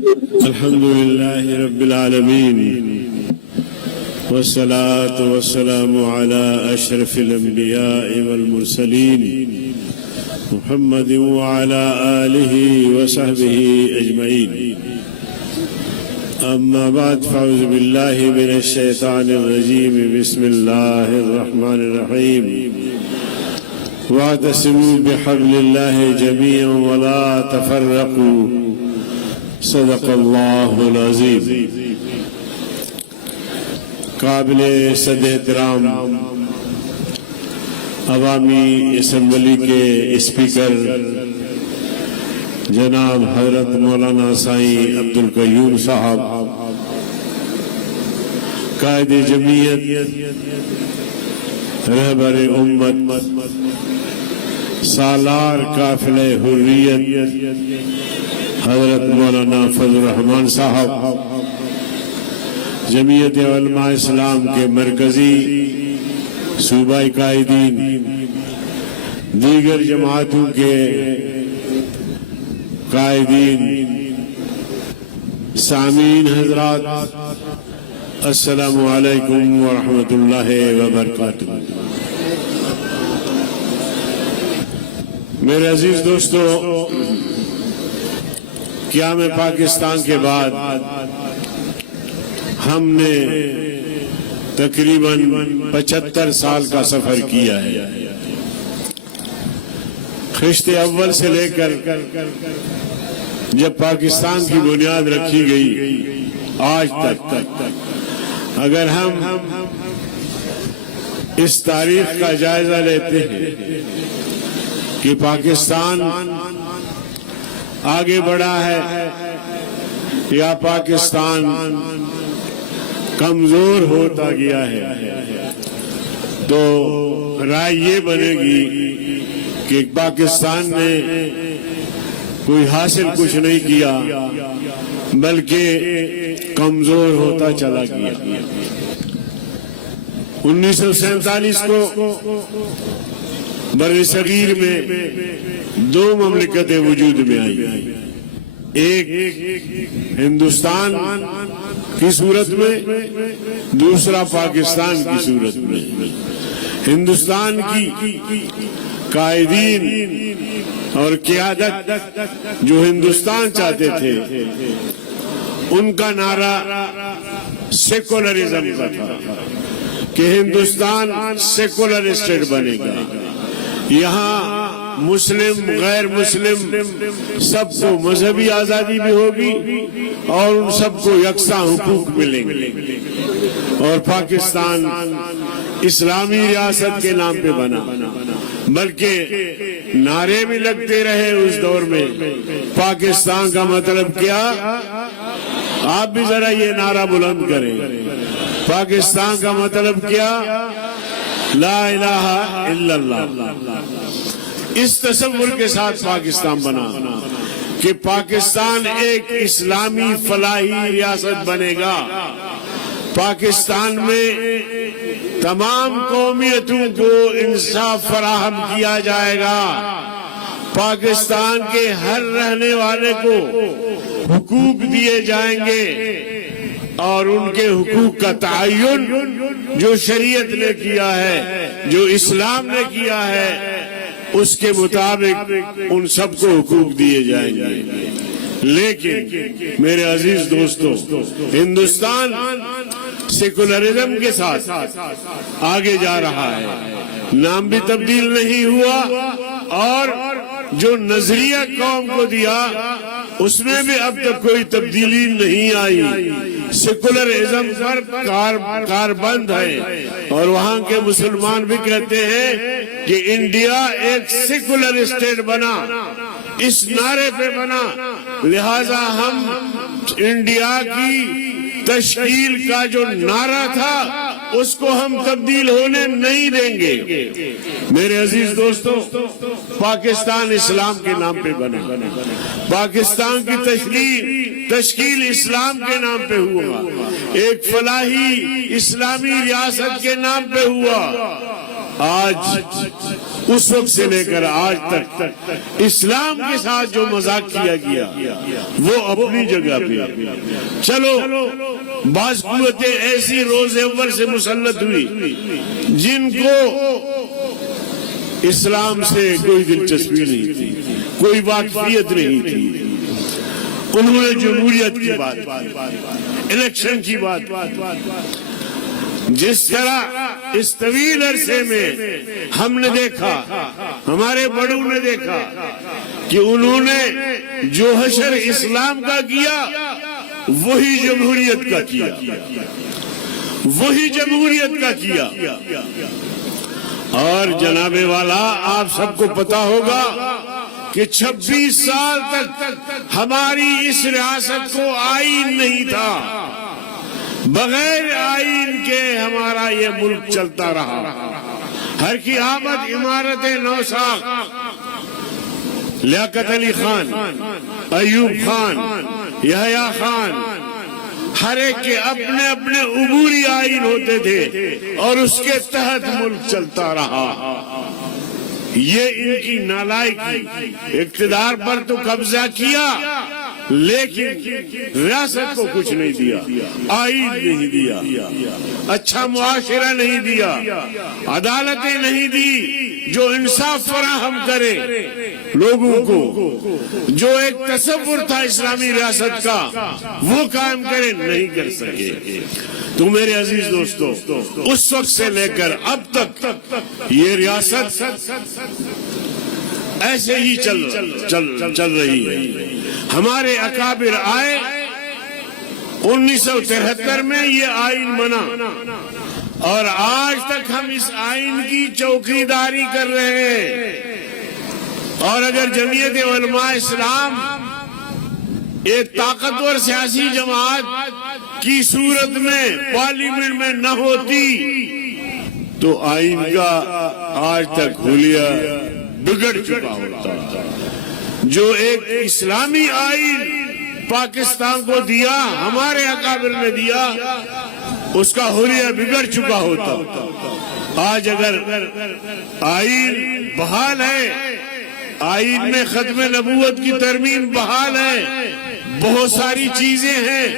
الحمد لله رب العالمين والصلاة والسلام على أشرف الأنبياء والمرسلين محمد وعلى آله وصحبه أجمعين. أما بعد فأعوذ بالله من الشيطان الرجيم. بسم الله الرحمن الرحيم. واعتصموا بحبل الله جميعا ولا تفرقوا. صدق اللہ العظیم. قابل صد احترام عوامی اسمبلی کے اسپیکر جناب حضرت مولانا سائیں عبدالقیوم صاحب، قائد جمعیت، رہبر امت، سالار قافلہ حریت حضرت مولانا فضل الرحمان صاحب، جمعیت علماء اسلام کے مرکزی صوبائی قائدین، دیگر جماعتوں کے قائدین، سامعین حضرات، السلام علیکم ورحمۃ اللہ وبرکاتہ. میرے عزیز دوستو، قیام پاکستان کے بعد ہم نے تقریباً 75 سال کا سفر کیا ہے. خشت اول سے لے کر جب پاکستان کی بنیاد رکھی گئی آج تک اگر ہم اس تاریخ کا جائزہ لیتے ہیں کہ پاکستان آگے بڑھا ہے یا پاکستان کمزور ہوتا گیا ہے، تو رائے یہ بنے گی کہ پاکستان نے کوئی حاصل کچھ نہیں کیا بلکہ کمزور ہوتا چلا گیا. 1947 کو بر صغیر میں 2 مملکتیں وجود میں آئی، ایک ہندوستان کی صورت میں، دوسرا پاکستان کی صورت میں. ہندوستان کی قائدین اور قیادت جو ہندوستان چاہتے تھے، ان کا نعرہ سیکولرزم کا تھا کہ ہندوستان سیکولر اسٹیٹ بنے گا، یہاں مسلم غیر مسلم سب کو مذہبی آزادی بھی ہوگی اور ان سب کو یکساں حقوق ملیں گے. اور پاکستان اسلامی ریاست کے نام پہ بنا، بلکہ نعرے بھی لگتے رہے اس دور میں. پاکستان کا مطلب کیا؟ آپ بھی ذرا یہ نعرہ بلند کریں. پاکستان کا مطلب کیا؟ لا الہ الا اللہ. اس تصور کے ساتھ پاکستان بنا کہ پاکستان ایک اسلامی فلاحی ریاست بنے گا. پاکستان میں تمام قومیتوں کو انصاف فراہم کیا جائے گا. پاکستان کے ہر رہنے والے کو حقوق دیے جائیں گے اور ان کے حقوق کا تعین جو شریعت نے کیا ہے، جو اسلام نے کیا ہے، اس کے مطابق ان سب کو حقوق دیے جائیں گے. لیکن میرے عزیز دوستو، ہندوستان سیکولرزم کے ساتھ آگے جا رہا ہے، نام بھی تبدیل نہیں ہوا اور جو نظریہ قوم کو دیا اس میں بھی اب تک کوئی تبدیلی نہیں آئی. سیکولرزم پر کار بند ہے اور وہاں کے مسلمان بھی کہتے ہیں کہ انڈیا ایک سیکولر اسٹیٹ بنا، اس نعرے پہ بنا، لہذا ہم انڈیا کی تشکیل کا جو نعرہ تھا اس کو ہم تبدیل ہونے نہیں دیں گے. میرے عزیز دوستو، پاکستان اسلام کے نام پہ بنا، پاکستان کی تشکیل اسلام کے نام پہ ہوا، ایک فلاحی اسلامی ریاست کے نام پہ ہوا. آج اس وقت سے لے کر آج تک اسلام کے ساتھ جو مذاق کیا گیا وہ اپنی جگہ پہ. چلو بعض قوتیں ایسی روز اول سے مسلط ہوئی جن کو اسلام سے کوئی دلچسپی نہیں تھی, کوئی واقفیت نہیں تھی. انہوں نے جمہوریت کی بات, الیکشن کی بات, جس طرح اس طویل عرصے میں ہم نے دیکھا, ہمارے بڑوں نے دیکھا کہ انہوں نے جو حشر اسلام کا کیا وہی جمہوریت کا کیا, وہی جمہوریت کا کیا. اور جناب والا آپ سب کو پتا ہوگا کہ 26 سال تک ہماری اس ریاست کو آئین نہیں تھا, بغیر آئین کے ہمارا یہ ملک چلتا رہا. ہر کی آمد عمارت نوساخ, لیاقت علی خان, ایوب خان, یحییٰ خان, ہر ایک کے اپنے اپنے عبوری آئین ہوتے تھے اور اس کے تحت ملک چلتا رہا. یہ ان کی نالائکی, اقتدار پر تو قبضہ کیا لیکن ریاست کو کچھ نہیں دیا, آئین نہیں دیا, اچھا معاشرہ نہیں دیا, عدالتیں نہیں دی جو انصاف فراہم کرے لوگوں کو, جو ایک تصور تھا اسلامی ریاست کا وہ قائم کرے, نہیں کر سکے. تو میرے عزیز دوستو, اس وقت سے لے کر اب تک یہ ریاست ایسے ہی چل رہی ہے. ہمارے اکابر آئے, 1973 میں یہ آئین بنا اور آج تک ہم اس آئین کی چوکیداری کر رہے ہیں. اور اگر جمعیت علماء اسلام ایک طاقتور سیاسی جماعت کی صورت میں پارلیمنٹ میں نہ ہوتی تو آئین کا آج تک حلیہ بگڑ چکا ہوتا. جو ایک اسلامی آئین پاکستان کو دیا, ہمارے اکابر نے دیا, اس کا حلیہ بگڑ چکا ہوتا. آج اگر آئین بحال ہے, آئین میں ختم نبوت کی ترمیم بحال ہے, بہت ساری چیزیں ہیں,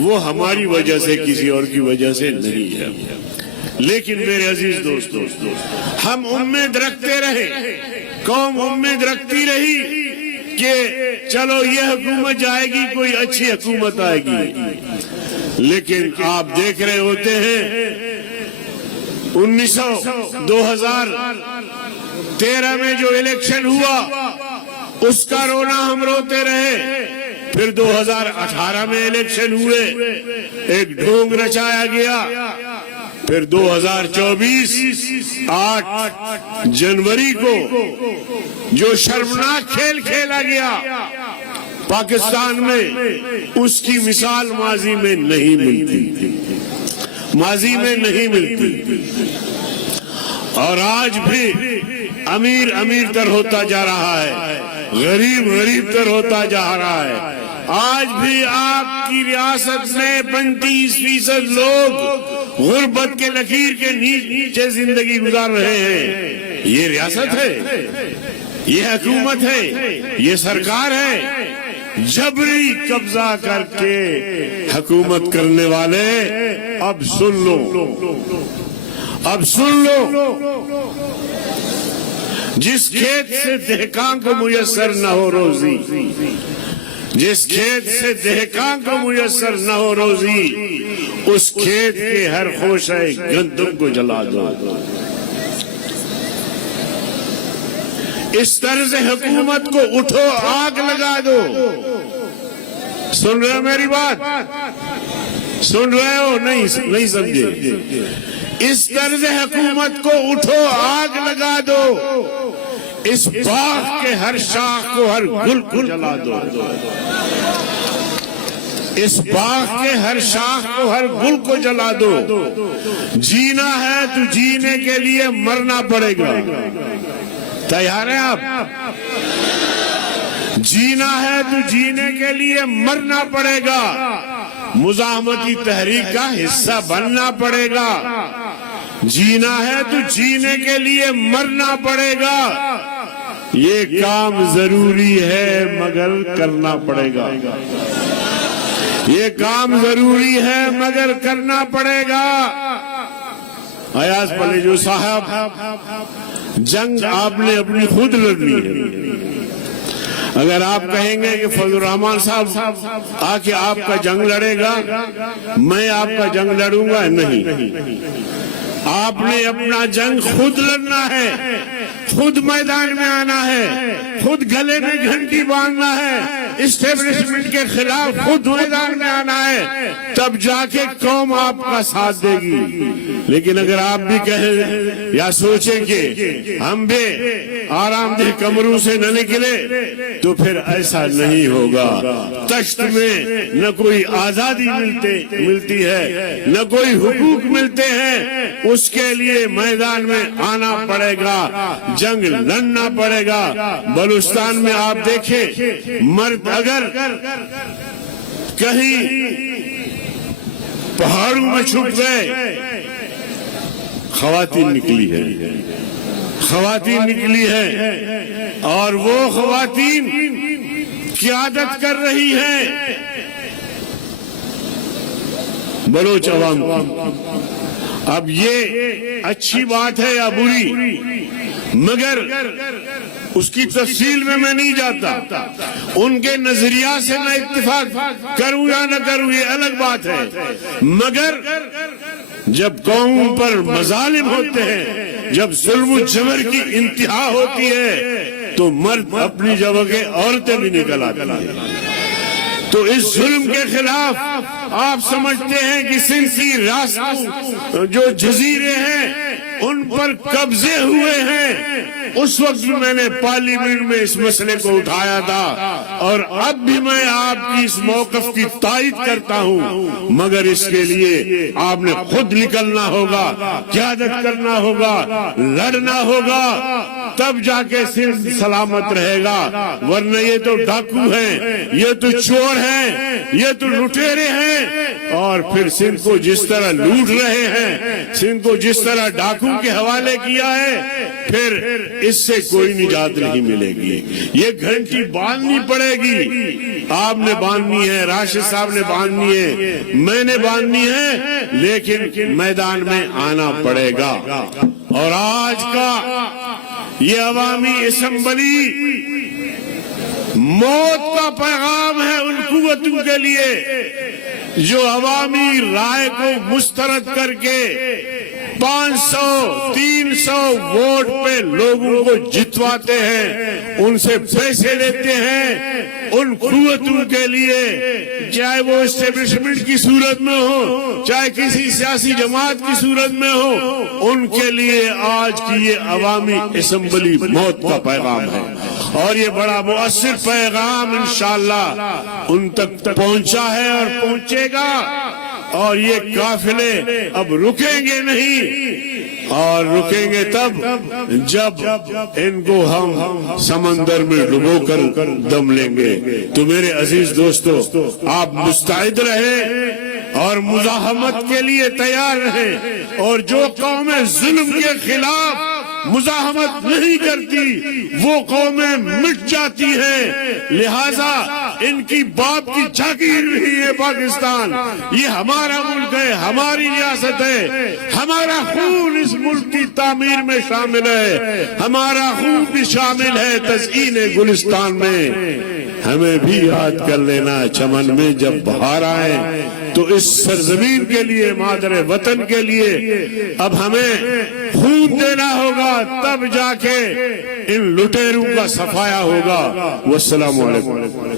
وہ ہماری وجہ سے کسی اور کی وجہ سے نہیں ہے. لیکن میرے عزیز دوستو, ہم امید رکھتے رہے, قوم امید رکھتی رہی کہ چلو یہ حکومت جائے گی, کوئی اچھی حکومت آئے گی. لیکن آپ دیکھ رہے ہوتے ہیں 2013 میں جو الیکشن ہوا اس کا رونا ہم روتے رہے. پھر 2018 میں الیکشن ہوئے, ایک ڈھونگ رچایا گیا. پھر 2024 8 جنوری کو جو شرمناک کھیل کھیلا گیا پاکستان میں, اس کی مثال ماضی میں نہیں ملتی, ماضی میں نہیں ملتی. اور آج بھی امیر امیر تر ہوتا جا رہا ہے, غریب غریب تر ہوتا جا رہا ہے. آج بھی آپ کی ریاست میں 35% لوگ غربت کے لکیر کے نیچے زندگی گزار رہے ہیں. یہ ریاست ہے, یہ حکومت ہے, یہ سرکار ہے. جبری قبضہ کر کے حکومت کرنے والے اب سن لو, اب سن لو, جس کھیت سے دہقان کو میسر نہ ہو روزی, جس کھیت سے دہقان کو میسر نہ ہو روزی, اس کھیت کے ہر خوشہ گندم کو جلا دو. اس طرز حکومت کو اٹھو آگ لگا دو. سن رہے ہو میری بات, سن رہے ہو نہیں سمجھے؟ اس طرز حکومت کو اٹھو آگ لگا دو, اس باغ کے ہر شاخ کو ہر گل کو جلا دو. اس باغ کے ہر شاخ کو ہر گل کو جلا دو. جینا ہے تو جینے کے لیے مرنا پڑے گا. تیار ہیں آپ؟ جینا ہے تو جینے کے لیے مرنا پڑے گا, مزاحمتی تحریک کا حصہ بننا پڑے گا. جینا ہے تو جینے کے لیے مرنا پڑے گا، یہ کام ضروری ہے مگر کرنا پڑے گا، یہ کام ضروری ہے مگر کرنا پڑے گا۔ ایاز پلے جو صاحب، جنگ آپ نے اپنی خود لڑنی ہے۔ اگر آپ کہیں گے کہ فضل الرحمان صاحب آ کے آپ کا جنگ لڑے گا، میں آپ کا جنگ لڑوں گا، نہیں، آپ نے اپنا جنگ خود لڑنا ہے، خود میدان میں آنا ہے، خود گلے میں گھنٹی باندھنا ہے، اسٹیبلشمنٹ کے خلاف خود میدان میں آنا ہے، تب جا کے قوم آپ کا ساتھ دے گی۔ لیکن اگر آپ بھی کہیں یا سوچیں کہ ہم بھی آرام دہ کمروں سے نہ نکلے، تو پھر ایسا نہیں ہوگا۔ تشت میں نہ کوئی آزادی ملتی ہے، نہ کوئی حقوق ملتے ہیں، اس کے لیے میدان میں آنا پڑے گا، جنگ لڑنا پڑے گا۔ بلوچستان میں آپ دیکھیں، مرد اگر کہیں پہاڑوں میں چھپ گئے، خواتین نکلی ہے، خواتین نکلی ہے، اور وہ خواتین قیادت کر رہی ہیں بلوچ عوام کی۔ اب یہ اچھی بات ہے یا بری، مگر اس کی تفصیل میں نہیں جاتا، ان کے نظریہ سے میں اتفاق کروں یا نہ کروں یہ الگ بات ہے، مگر جب قوم پر مظالم ہوتے ہیں، جب ظلم و جبر کی انتہا ہوتی ہے، تو مرد اپنی جگہ کے عورتیں بھی نکل آتی ہیں۔ تو اس ظلم کے خلاف آپ سمجھتے ہیں کہ سندھ کی ریاستوں جو جزیرے ہیں ان پر قبضے ہوئے ہیں، اس وقت بھی میں نے پارلیمنٹ میں اس مسئلے کو اٹھایا تھا، اور اب بھی میں آپ کی اس موقف کی تائید کرتا ہوں، مگر اس کے لیے آپ نے خود نکلنا ہوگا، قیادت کرنا ہوگا، لڑنا ہوگا، تب جا کے سندھ سلامت رہے گا۔ ورنہ یہ تو ڈاکو ہیں، یہ تو چور ہیں، یہ تو لٹیرے ہیں، اور پھر سندھ کو جس طرح لوٹ رہے ہیں، سندھ کو جس طرح ڈاکو کے حوالے کیا ہے، پھر اس سے کوئی نجات نہیں ملے گی۔ یہ گھنٹی باندھنی پڑے گی، آپ نے باندھنی ہے، راشد صاحب نے باندھنی ہے، میں نے باندھنی ہے، لیکن میدان میں آنا پڑے گا۔ اور آج کا یہ عوامی اسمبلی موت کا پیغام ہے ان قوتوں کے لیے جو عوامی رائے کو مسترد کر کے 500 300 ووٹ پہ لوگوں کو جتواتے ہیں، ان سے پیسے لیتے ہیں۔ ان قوتوں کے لیے، چاہے وہ اسٹیبلشمنٹ کی صورت میں ہو، چاہے کسی سیاسی جماعت کی صورت میں ہو، ان کے لیے آج کی یہ عوامی اسمبلی موت کا پیغام ہے، اور یہ بڑا مؤثر پیغام انشاءاللہ ان تک پہنچا ہے اور پہنچے گا۔ اور یہ قافلے اب رکیں گے نہیں، اور رکیں گے تب جب ان کو ہم سمندر میں ڈبو کر دم لیں گے۔ تو میرے عزیز دوستو، آپ مستعد رہیں اور مزاحمت کے لیے تیار رہیں، اور جو قومیں ظلم کے خلاف مزاحمت نہیں کرتی وہ قومیں مٹ جاتی ہیں۔ لہذا ان کی باپ کی جاگیر نہیں ہے پاکستان، یہ ہمارا ملک ہے، ہماری ریاست ہے، ہمارا خون اس ملک کی تعمیر میں شامل ہے، ہمارا خون بھی شامل ہے تزئین گلستان میں۔ ہمیں بھی یاد کر لینا چمن میں جب بہار آئے، تو اس سرزمین کے لیے، مادر وطن کے لیے اب ہمیں خون دینا ہوگا، تب جا کے ان لٹیروں کا صفایا ہوگا۔ والسلام علیکم۔